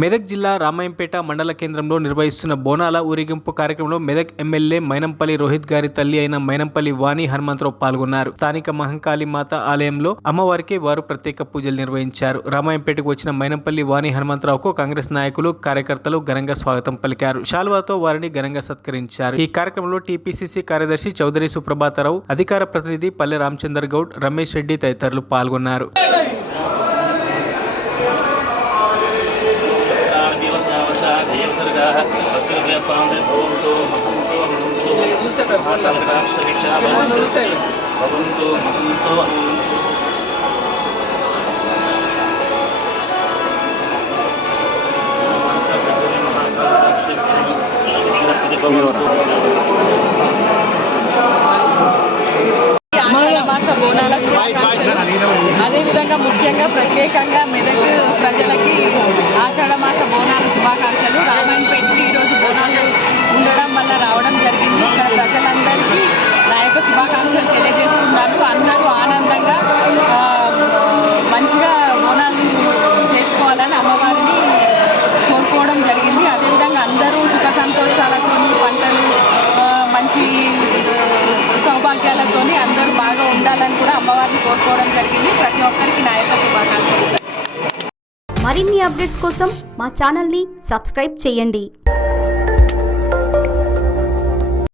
మెదక్ జిల్లా రామాయంపేట మండల కేంద్రంలో నిర్వహిస్తున్న బోనాల ఊరేగింపు కార్యక్రమంలో మెదక్ ఎమ్మెల్యే మైనంపల్లి రోహిత్ గారి తల్లి అయిన మైనంపల్లి వాణి హనుమంతరావు పాల్గొన్నారు. స్థానిక మహంకాళి మాత ఆలయంలో అమ్మవారికి వారు ప్రత్యేక పూజలు నిర్వహించారు. రామాయంపేటకు వచ్చిన మైనంపల్లి వాణి హనుమంతరావుకు కాంగ్రెస్ నాయకులు, కార్యకర్తలు ఘనంగా స్వాగతం పలికారు. శాల్వాతో వారిని ఘనంగా సత్కరించారు. ఈ కార్యక్రమంలో టీపీసీసీ కార్యదర్శి చౌదరి సుప్రభాతరావు, అధికార ప్రతినిధి పల్లె రామచందర్ గౌడ్, రమేష్ రెడ్డి తదితరులు పాల్గొన్నారు. బోనాల శుభాకాంక్షలు. అదేవిధంగా ముఖ్యంగా ప్రత్యేకంగా మెదక్ ప్రజలకి ఆషాఢమాస బోనాల శుభాకాంక్షలు. రామాయంపేటకి ఈరోజు బోనాలు ఉండడం వల్ల రావడం జరిగింది. ఇక్కడ ప్రజలందరికీ నా యొక్క శుభాకాంక్షలు తెలియజేసుకున్నాను. అందరూ ఆనందంగా మంచిగా బోనాలు చేసుకోవాలని అమ్మవారిని కోరుకోవడం జరిగింది. అదేవిధంగా అందరూ సుఖ సంతోషాలతో, పంటలు మంచి సౌభాగ్యాలతో అందరూ బాగా ఉండాలని కూడా అమ్మవారిని కోరుకోవడం జరిగింది. ప్రతి ఒక్కరికి నా యొక్క శుభాకాంక్షలు. మరిన్ని అప్డేట్స్ కోసం మా ఛానల్ని సబ్స్క్రైబ్ చేయండి.